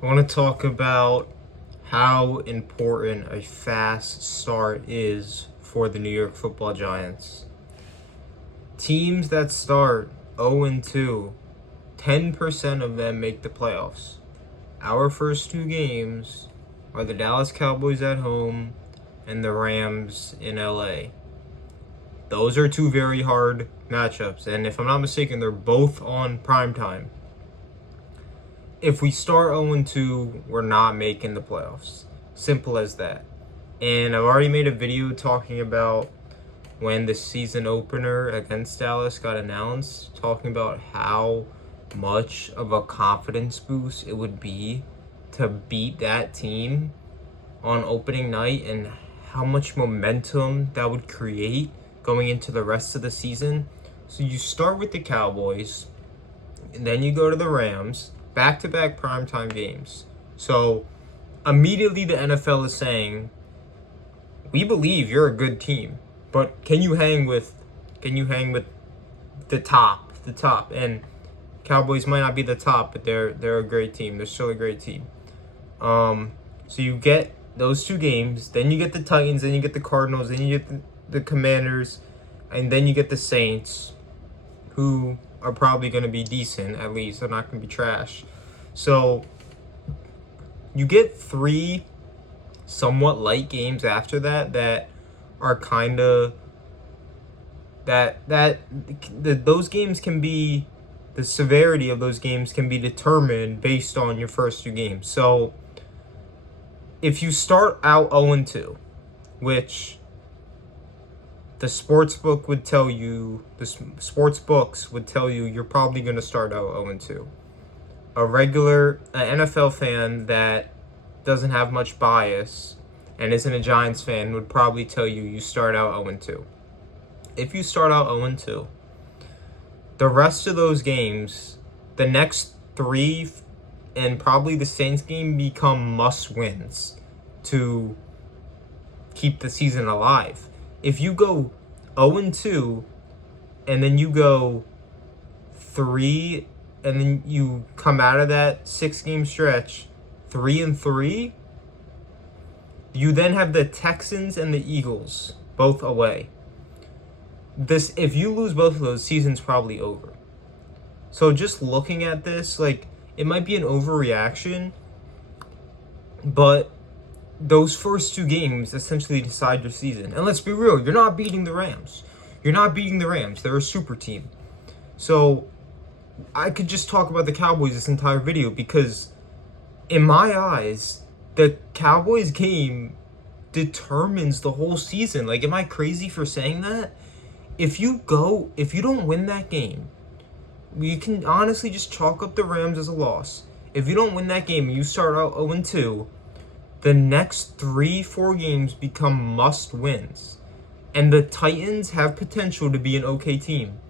I want to talk about how important a fast start is for the New York Football Giants. Teams that start 0-2, 10% of them make the playoffs. Our first two games are the Dallas Cowboys at home and the Rams in LA. Those are two very hard matchups, and if I'm not mistaken, they're both on primetime. If we start 0-2, we're not making the playoffs. Simple as that. And I've already made a video talking about when the season opener against Dallas got announced, talking about how much of a confidence boost it would be to beat that team on opening night and how much momentum that would create going into the rest of the season. So you start with the Cowboys, and then you go to the Rams, back-to-back primetime games. So immediately the NFL is saying, we believe you're a good team, but can you hang with the top? And Cowboys might not be the top, but they're a great team. They're still a great team. So you get those two games, then you get the Titans, then you get the Cardinals, then you get the Commanders, and then you get the Saints, who are probably going to be decent, at least. They're not going to be trash. So you get three somewhat light games after that are kind of those games can be, the severity of those games can be determined based on your first two games. So if you start out 0-2, which the sports books would tell you you're probably going to start out 0-2. An NFL fan that doesn't have much bias and isn't a Giants fan would probably tell you start out 0-2. If you start out 0-2, the rest of those games, the next three and probably the Saints game, become must-wins to keep the season alive. If you go 0-2 and then you go 3 and then you come out of that 6-game stretch 3-3, you then have the Texans and the Eagles both away. If you lose both of those, season's probably over. So just looking at this, it might be an overreaction, but those first two games essentially decide your season. And let's be real, you're not beating the Rams. They're a super team. So I could just talk about the Cowboys this entire video because in my eyes, the Cowboys game determines the whole season. Am I crazy for saying that? If you don't win that game, you can honestly just chalk up the Rams as a loss. If you don't win that game and you start out 0-2, the next 3-4 games become must-wins. And the Titans have potential to be an okay team.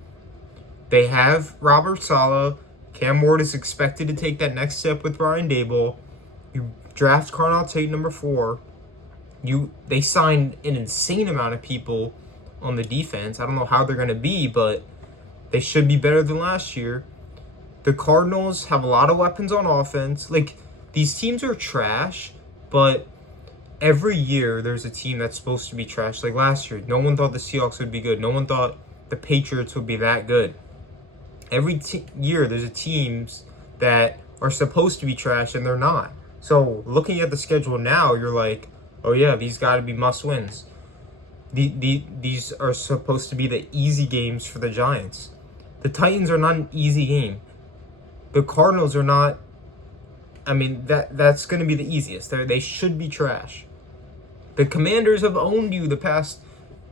They have Robert Saleh. Cam Ward is expected to take that next step with Brian Daboll. You draft Carnell Tate number 4. They signed an insane amount of people on the defense. I don't know how they're going to be, but they should be better than last year. The Cardinals have a lot of weapons on offense. These teams are trash, but every year there's a team that's supposed to be trash. Last year, no one thought the Seahawks would be good. No one thought the Patriots would be that good. Every year there's teams that are supposed to be trash and they're not. So looking at the schedule now, you're like, oh yeah, these got to be must-wins. These are supposed to be the easy games for the Giants. The Titans are not an easy game. The Cardinals are not. I mean, that's going to be the easiest. They should be trash. The Commanders have owned you the past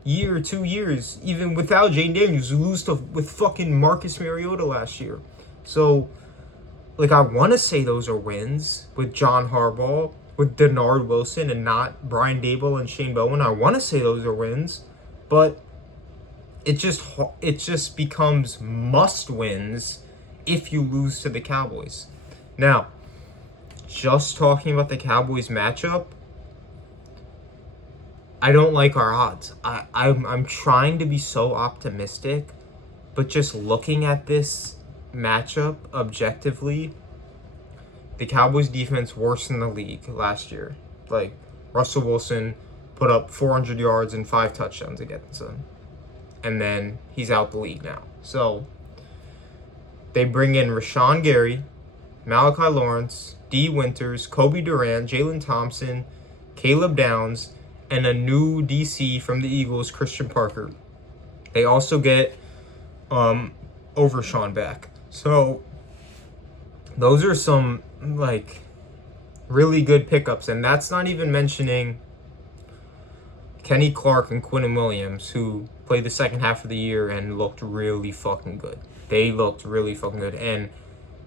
year, 2 years, even without Jane Daniels, who lose with fucking Marcus Mariota last year. So, I want to say those are wins with John Harbaugh, with Denard Wilson, and not Brian Daboll and Shane Bowen. I want to say those are wins, but it just becomes must-wins if you lose to the Cowboys. Now, just talking about the Cowboys matchup, I don't like our odds. I'm trying to be so optimistic, but just looking at this matchup objectively, the Cowboys defense worse than the league last year. Like, Russell Wilson put up 400 yards and 5 touchdowns against them. And then he's out the league now. So, they bring in Rashawn Gary, Malachi Lawrence, D. Winters, Kobe Durant, Jalen Thompson, Caleb Downs, and a new DC from the Eagles, Christian Parker. They also get Overshawn back. So, those are some, like, really good pickups. And that's not even mentioning Kenny Clark and Quinnen Williams, who played the second half of the year and looked really fucking good. They looked really fucking good. And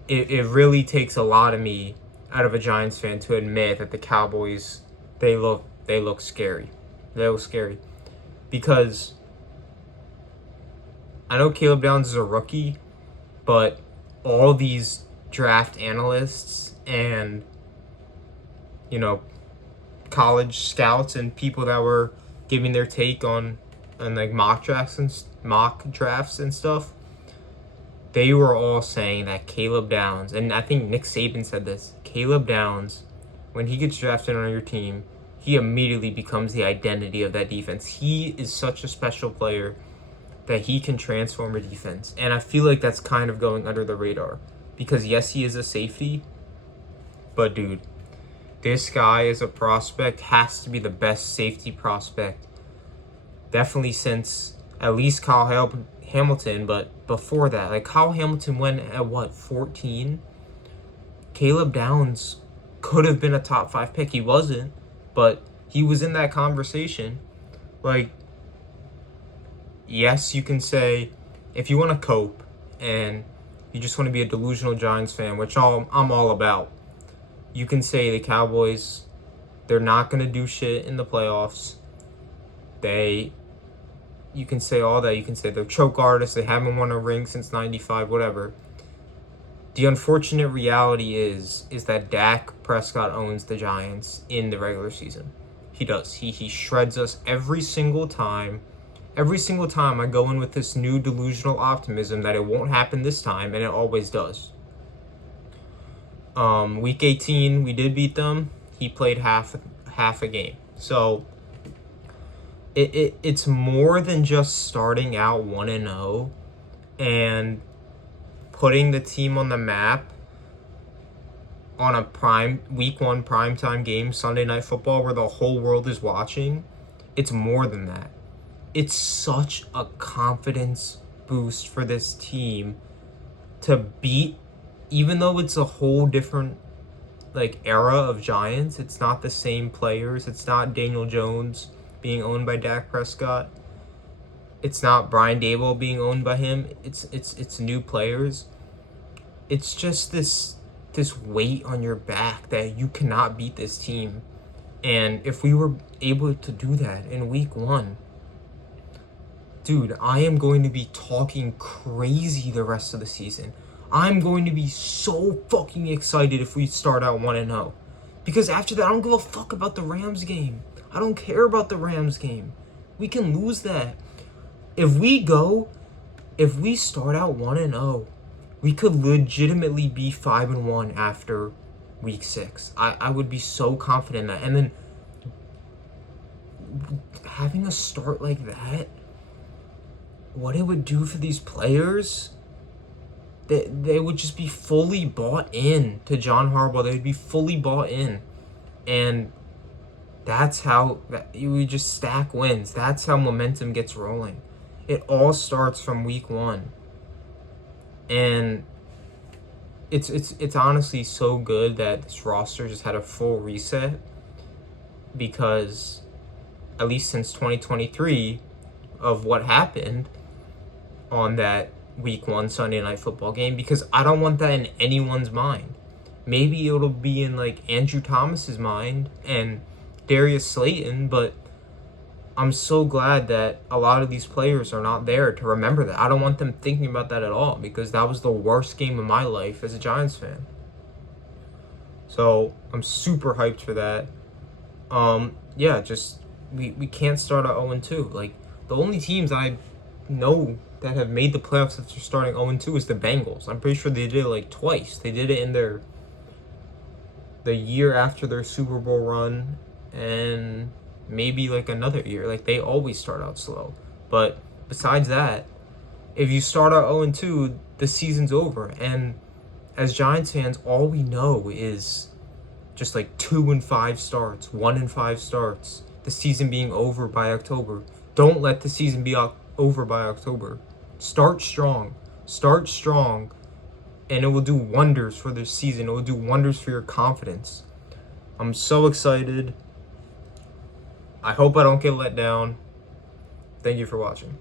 it really takes a lot of me out of a Giants fan to admit that the Cowboys, they look scary. They look scary. Because I know Caleb Downs is a rookie, but all these draft analysts and, college scouts and people that were giving their take on like mock drafts and stuff, they were all saying that Caleb Downs, and I think Nick Saban said this, Caleb Downs, when he gets drafted on your team, he immediately becomes the identity of that defense. He is such a special player that he can transform a defense. And I feel like that's kind of going under the radar. Because yes, he is a safety, but dude, this guy as a prospect has to be the best safety prospect. Definitely since at least Kyle Hamilton, but before that, like Kyle Hamilton went at 14? Caleb Downs could have been a top 5 pick. He wasn't, but he was in that conversation. Like, yes, you can say, if you want to cope and you just want to be a delusional Giants fan, which I'm all about, you can say the Cowboys, they're not going to do shit in the playoffs. You can say all that. You can say they're choke artists. They haven't won a ring since 95, whatever. The unfortunate reality is that Dak Prescott owns the Giants in the regular season. He does. He shreds us every single time. Every single time I go in with this new delusional optimism that it won't happen this time, and it always does. Week 18, we did beat them. He played half a game. So it's more than just starting out 1-0 and putting the team on the map on a week 1 primetime game, Sunday Night Football, where the whole world is watching. It's more than that. It's such a confidence boost for this team to beat, even though it's a whole different era of Giants. It's not the same players. It's not Daniel Jones being owned by Dak Prescott. It's not Brian Daboll being owned by him. It's new players. It's just this weight on your back that you cannot beat this team. And if we were able to do that in week 1, dude, I am going to be talking crazy the rest of the season. I'm going to be so fucking excited if we start out 1-0. Because after that, I don't give a fuck about the Rams game. I don't care about the Rams game. We can lose that. If we start out 1-0, we could legitimately be 5-1 after week 6. I would be so confident in that. And then having a start like that, what it would do for these players, they would just be fully bought in to John Harbaugh. They would be fully bought in. And that's how you would just stack wins. That's how momentum gets rolling. It all starts from week 1. And it's honestly so good that this roster just had a full reset, because at least since 2023 of what happened on that week 1 Sunday Night Football game, because I don't want that in anyone's mind. Maybe it'll be in Andrew Thomas's mind and Darius Slayton, but I'm so glad that a lot of these players are not there to remember that. I don't want them thinking about that at all, because that was the worst game of my life as a Giants fan. So I'm super hyped for that. We can't start at 0-2. The only teams I know that have made the playoffs after starting 0-2 is the Bengals. I'm pretty sure they did it twice. They did it in their the year after their Super Bowl run, and maybe like another year. Like, they always start out slow. But besides that, if you start out 0-2, the season's over. And as Giants fans, all we know is just like 2-5 starts, 1-5 starts, the season being over by October. Don't let the season be over by October. Start strong. Start strong, and it will do wonders for this season. It will do wonders for your confidence. I'm so excited. I hope I don't get let down. Thank you for watching.